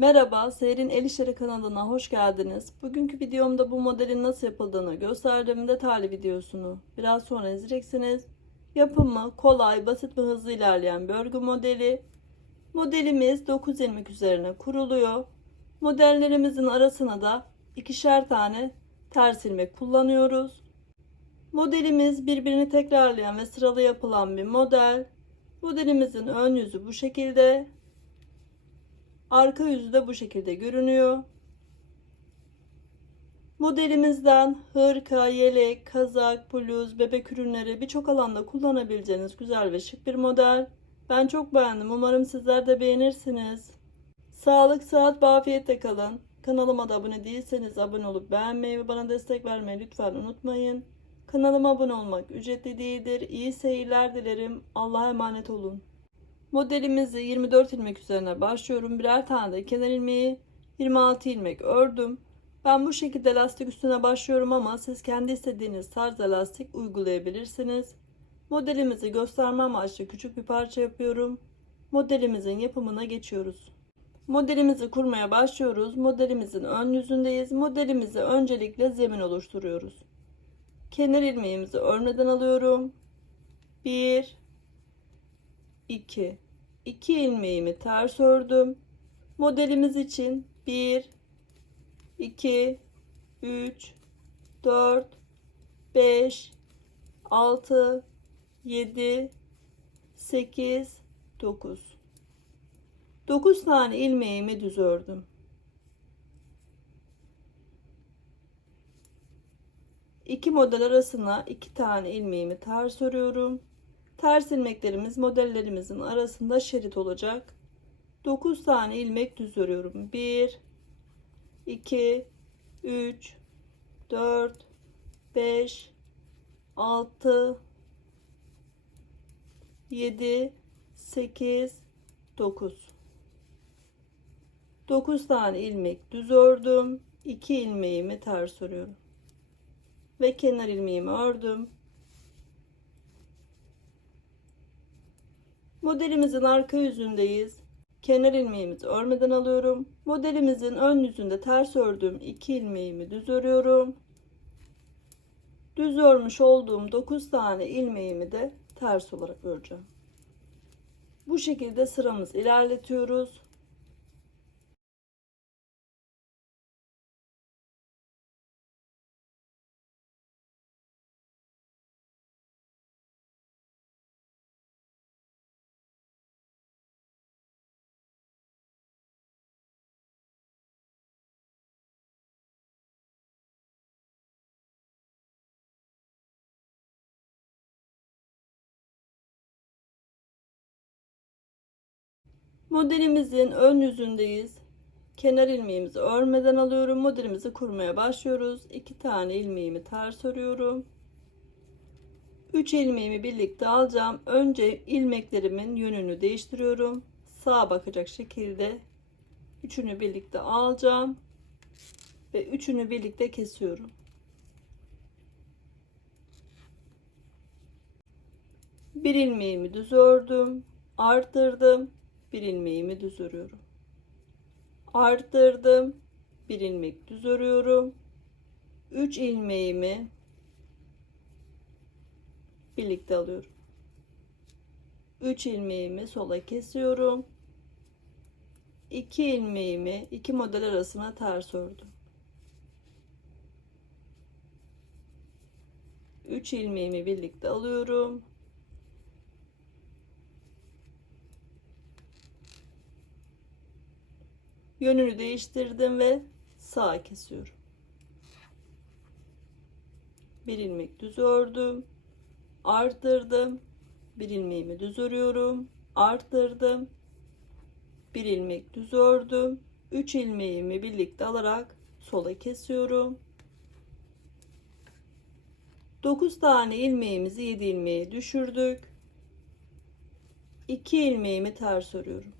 Merhaba, Seher'in El İşleri kanalına hoş geldiniz. Bugünkü videomda bu modelin nasıl yapıldığını gösterdim detaylı videosunu. Biraz sonra izleyeceksiniz. Yapımı kolay, basit ve hızlı ilerleyen bir örgü modeli. Modelimiz 9 ilmek üzerine kuruluyor. Modellerimizin arasına da ikişer tane ters ilmek kullanıyoruz. Modelimiz birbirini tekrarlayan ve sıralı yapılan bir model. Modelimizin ön yüzü bu şekilde. Arka yüzü de bu şekilde görünüyor. Modelimizden hırka, yelek, kazak, bluz, bebek ürünleri birçok alanda kullanabileceğiniz güzel ve şık bir model. Ben çok beğendim. Umarım sizler de beğenirsiniz. Sağlık, sıhhat, ve afiyetle kalın. Kanalıma da abone değilseniz abone olup beğenmeyi ve bana destek vermeyi lütfen unutmayın. Kanalıma abone olmak ücretli değildir. İyi seyirler dilerim. Allah'a emanet olun. Modelimizi 24 ilmek üzerine başlıyorum. Birer tane de kenar ilmeği 26 ilmek ördüm. Ben bu şekilde lastik üstüne başlıyorum ama siz kendi istediğiniz tarzda lastik uygulayabilirsiniz. Modelimizi gösterme amaçlı küçük bir parça yapıyorum. Modelimizin yapımına geçiyoruz. Modelimizi kurmaya başlıyoruz. Modelimizin ön yüzündeyiz. Modelimizi öncelikle zemin oluşturuyoruz. Kenar ilmeğimizi örmeden alıyorum. 1 2 2 ilmeğimi ters ördüm. Modelimiz için 1 2 3 4 5 6 7 8 9 9 tane ilmeğimi düz ördüm. İki model arasına iki tane ilmeğimi ters örüyorum. Ters ilmeklerimiz modellerimizin arasında şerit olacak. 9 tane ilmek düz örüyorum. 1 2 3 4 5 6 7 8 9 9 tane ilmek düz ördüm. 2 ilmeğimi ters örüyorum. Ve kenar ilmeğimi ördüm. Modelimizin arka yüzündeyiz. Kenar ilmeğimizi örmeden alıyorum. Modelimizin ön yüzünde ters ördüğüm 2 ilmeğimi düz örüyorum. Düz örmüş olduğum 9 tane ilmeğimi de ters olarak öreceğim. Bu şekilde sıramız ilerletiyoruz. Modelimizin ön yüzündeyiz. Kenar ilmeğimizi örmeden alıyorum. Modelimizi kurmaya başlıyoruz. 2 tane ilmeğimi ters örüyorum. 3 ilmeğimi birlikte alacağım. Önce ilmeklerimin yönünü değiştiriyorum. Sağa bakacak şekilde üçünü birlikte alacağım ve üçünü birlikte kesiyorum. Bir ilmeğimi düz ördüm, arttırdım, bir ilmeğimi düz örüyorum. Arttırdım, bir ilmek düz örüyorum. 3 ilmeğimi birlikte alıyorum. 3 ilmeğimi sola kesiyorum. 2 ilmeğimi iki model arasına ters ördüm. 3 ilmeğimi birlikte alıyorum. Yönünü değiştirdim ve sağa kesiyorum. Bir ilmek düz ördüm. Arttırdım. Bir ilmeğimi düz örüyorum. Arttırdım. Bir ilmek düz ördüm. 3 ilmeğimi birlikte alarak sola kesiyorum. 9 tane ilmeğimizi 7 ilmeğe düşürdük. 2 ilmeğimi ters örüyorum.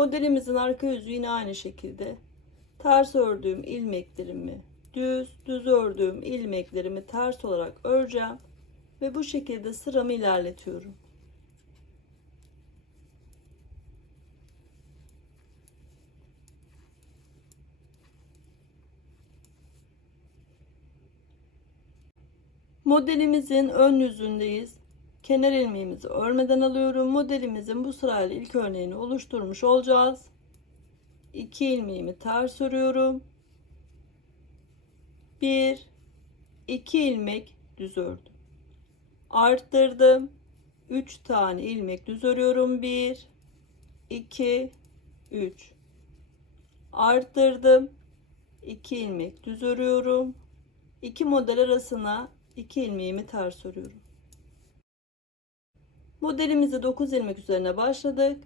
Modelimizin arka yüzü yine aynı şekilde. Ters ördüğüm ilmeklerimi düz, düz ördüğüm ilmeklerimi ters olarak öreceğim. Ve bu şekilde sıramı ilerletiyorum. Modelimizin ön yüzündeyiz. Kenar ilmeğimizi örmeden alıyorum. Modelimizin bu sırayla ilk örneğini oluşturmuş olacağız. 2 ilmeğimi ters örüyorum. 1 2 ilmek düz ördüm. Arttırdım. 3 tane ilmek düz örüyorum. 1 2 3 arttırdım. 2 ilmek düz örüyorum. 2 model arasına 2 ilmeğimi ters örüyorum. Modelimizi 9 ilmek üzerine başladık.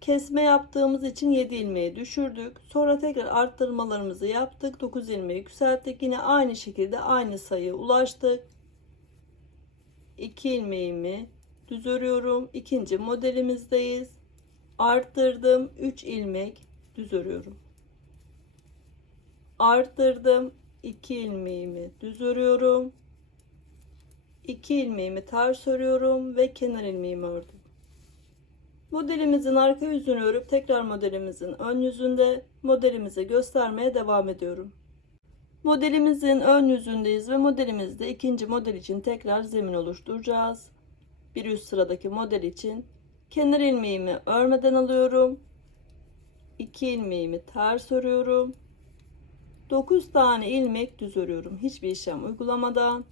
Kesme yaptığımız için 7 ilmeği düşürdük. Sonra tekrar arttırmalarımızı yaptık. 9 ilmeği yükselttik. Yine aynı şekilde aynı sayıya ulaştık. 2 ilmeğimi düz örüyorum. İkinci modelimizdeyiz. Arttırdım. 3 ilmek düz örüyorum. Arttırdım. 2 ilmeğimi düz örüyorum. 2 ilmeğimi ters örüyorum ve kenar ilmeğimi ördüm. Modelimizin arka yüzünü örüp tekrar modelimizin ön yüzünde modelimizi göstermeye devam ediyorum. Modelimizin ön yüzündeyiz ve modelimizde ikinci model için tekrar zemin oluşturacağız. Bir üst sıradaki model için kenar ilmeğimi örmeden alıyorum. 2 ilmeğimi ters örüyorum. 9 tane ilmek düz örüyorum. Hiçbir işlem uygulamadan.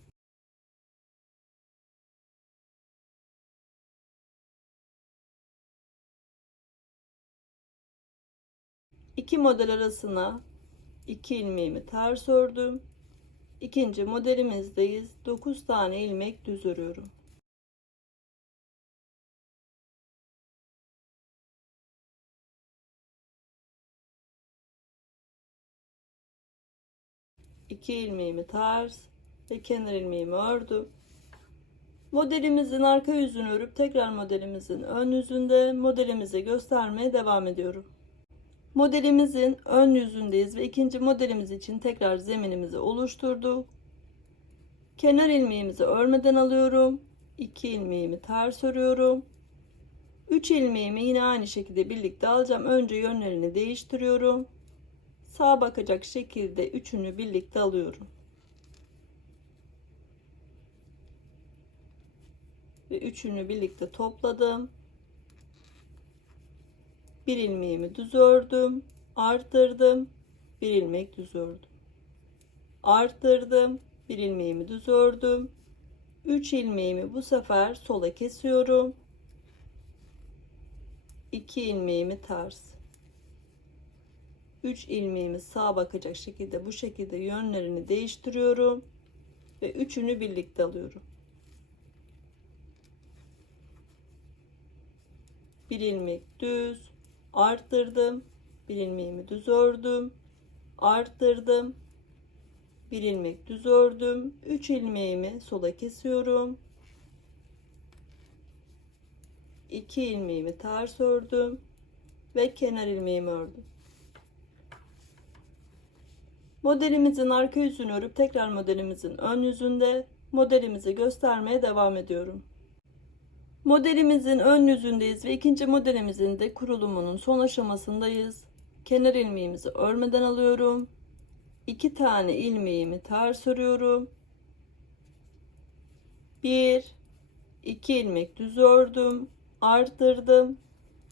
İki model arasına 2 ilmeğimi ters ördüm. İkinci modelimizdeyiz. 9 tane ilmek düz örüyorum. İki ilmeğimi ters ve kenar ilmeğimi ördüm. Modelimizin arka yüzünü örüp tekrar modelimizin ön yüzünde modelimizi göstermeye devam ediyorum. Modelimizin ön yüzündeyiz ve ikinci modelimiz için tekrar zeminimizi oluşturduk. Kenar ilmeğimizi örmeden alıyorum. 2 ilmeğimi ters örüyorum. 3 ilmeğimi yine aynı şekilde birlikte alacağım. Önce yönlerini değiştiriyorum. Sağa bakacak şekilde üçünü birlikte alıyorum. Ve üçünü birlikte topladım bir ilmeğimi düz ördüm arttırdım bir ilmek düz ördüm. Arttırdım bir ilmeğimi düz ördüm. 3 ilmeğimi bu sefer sola kesiyorum. 2 ilmeğimi ters. 3 ilmeğimi sağa bakacak şekilde bu şekilde yönlerini değiştiriyorum ve üçünü birlikte alıyorum. Bir ilmek düz arttırdım. Bir ilmeğimi düz ördüm. Arttırdım. Bir ilmek düz ördüm. 3 ilmeğimi sola kesiyorum. 2 ilmeğimi ters ördüm ve kenar ilmeğimi ördüm. Modelimizin arka yüzünü örüp tekrar modelimizin ön yüzünde modelimizi göstermeye devam ediyorum Modelimizin ön yüzündeyiz ve ikinci modelimizin de kurulumunun son aşamasındayız. Kenar ilmeğimizi örmeden alıyorum. 2 tane ilmeğimi ters örüyorum. 1 2 ilmek düz ördüm, arttırdım.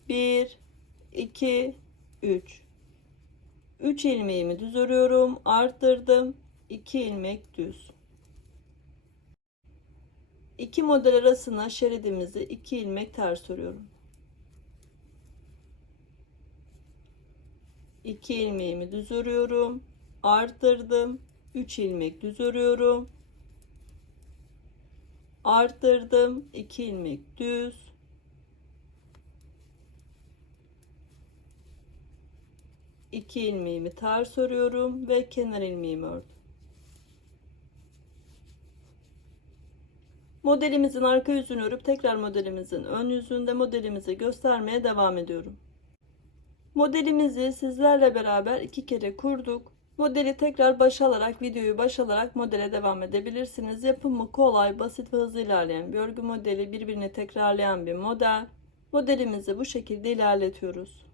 1 2 3 3 ilmeğimi düz örüyorum, arttırdım. 2 ilmek düz. İki model arasına şeridimizi iki ilmek ters örüyorum. 2 ilmeğimi düz örüyorum. Arttırdım. 3 ilmek düz örüyorum. Arttırdım. 2 ilmek düz. İki ilmeğimi ters örüyorum ve kenar ilmeğimi ördüm. Modelimizin arka yüzünü örüp tekrar modelimizin ön yüzünde modelimizi göstermeye devam ediyorum. Modelimizi sizlerle beraber iki kere kurduk. Modeli tekrar başa alarak, videoyu başa alarak modele devam edebilirsiniz. Yapımı kolay, basit ve hızlı ilerleyen bir örgü modeli, birbirini tekrarlayan bir model. Modelimizi bu şekilde ilerletiyoruz.